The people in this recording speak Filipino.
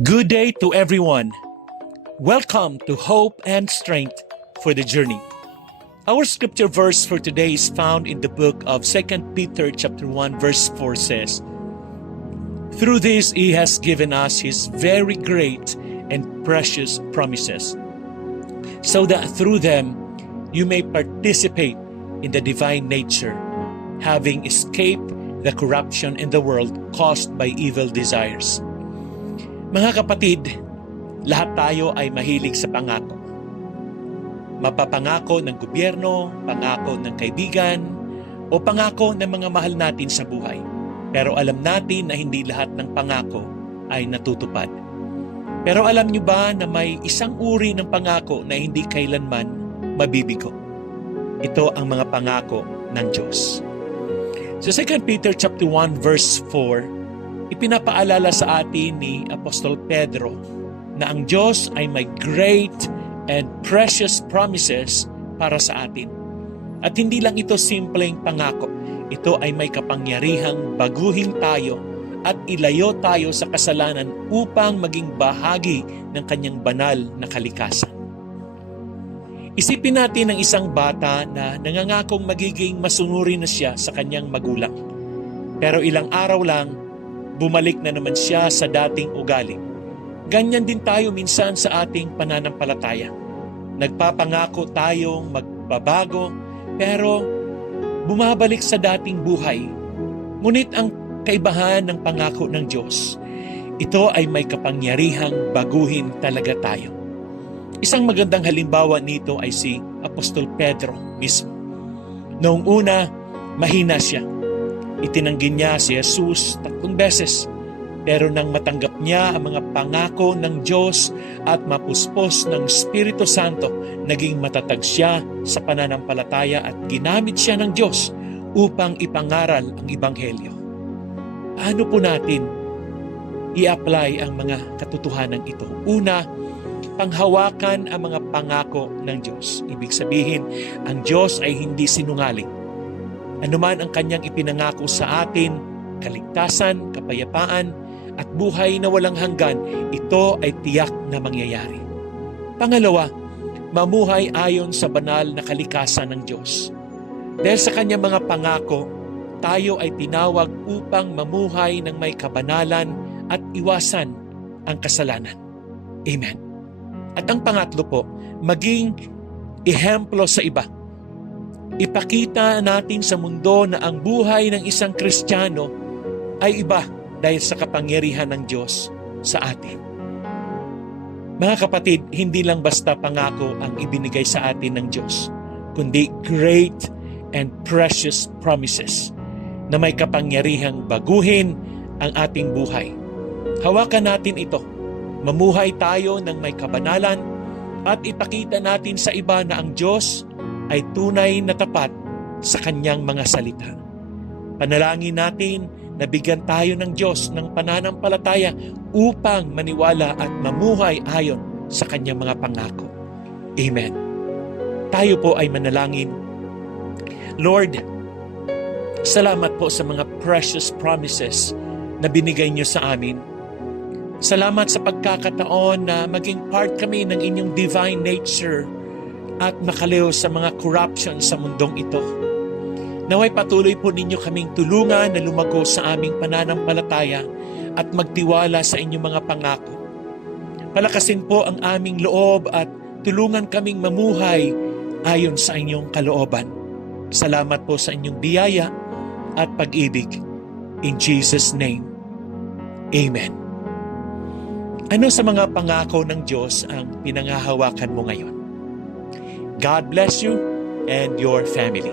Good day to everyone. Welcome to Hope and Strength for the Journey. Our scripture verse for today is found in the book of 2 Peter chapter 1 verse 4 says, "Through this He has given us His very great and precious promises, so that through them you may participate in the divine nature, having escaped the corruption in the world caused by evil desires." Mga kapatid, lahat tayo ay mahilig sa pangako. Mapapangako ng gobyerno, pangako ng kaibigan, o pangako ng mga mahal natin sa buhay. Pero alam natin na hindi lahat ng pangako ay natutupad. Pero alam niyo ba na may isang uri ng pangako na hindi kailanman mabibigo? Ito ang mga pangako ng Diyos. Sa 2 Peter chapter 1 verse 4, ipinapaalala sa atin ni Apostol Pedro na ang Diyos ay may great and precious promises para sa atin. At hindi lang ito simpleng pangako. Ito ay may kapangyarihang baguhin tayo at ilayo tayo sa kasalanan upang maging bahagi ng kanyang banal na kalikasan. Isipin natin ang isang bata na nangangakong magiging masunuri na siya sa kanyang magulang. Pero ilang araw lang, bumalik na naman siya sa dating ugali. Ganyan din tayo minsan sa ating pananampalataya. Nagpapangako tayong magbabago, pero bumabalik sa dating buhay. Ngunit ang kaibahan ng pangako ng Diyos, ito ay may kapangyarihang baguhin talaga tayo. Isang magandang halimbawa nito ay si Apostol Pedro mismo. Noong una, mahina siya. Itinanggi niya si Jesus 3 beses. Pero nang matanggap niya ang mga pangako ng Diyos at mapuspos ng Espiritu Santo, naging matatag siya sa pananampalataya at ginamit siya ng Diyos upang ipangaral ang Ebanghelyo. Paano po natin i-apply ang mga katotohanan ito? Una, panghawakan ang mga pangako ng Diyos. Ibig sabihin, ang Diyos ay hindi sinungaling. Anuman ang kanyang ipinangako sa atin, kaligtasan, kapayapaan, at buhay na walang hanggan, ito ay tiyak na mangyayari. Pangalawa, mamuhay ayon sa banal na kalikasan ng Diyos. Dahil sa kanyang mga pangako, tayo ay tinawag upang mamuhay ng may kabanalan at iwasan ang kasalanan. Amen. At ang pangatlo po, maging ehemplo sa iba. Ipakita natin sa mundo na ang buhay ng isang Kristiyano ay iba dahil sa kapangyarihan ng Diyos sa atin. Mga kapatid, hindi lang basta pangako ang ibinigay sa atin ng Diyos, kundi great and precious promises na may kapangyarihang baguhin ang ating buhay. Hawakan natin ito. Mamuhay tayo ng may kabanalan at ipakita natin sa iba na ang Diyos ay tunay na tapat sa kanyang mga salita. Panalangin natin na bigyan tayo ng Diyos ng pananampalataya upang maniwala at mamuhay ayon sa kanyang mga pangako. Amen. Tayo po ay manalangin. Lord, salamat po sa mga precious promises na binigay niyo sa amin. Salamat sa pagkakataon na maging part kami ng inyong divine nature at makaliw sa mga corruption sa mundong ito. Naway patuloy po ninyo kaming tulungan na lumago sa aming pananampalataya at magtiwala sa inyong mga pangako. Palakasin po ang aming loob at tulungan kaming mamuhay ayon sa inyong kalooban. Salamat po sa inyong biyaya at pag-ibig. In Jesus' name, Amen. Ano sa mga pangako ng Diyos ang pinanghahawakan mo ngayon? God bless you and your family.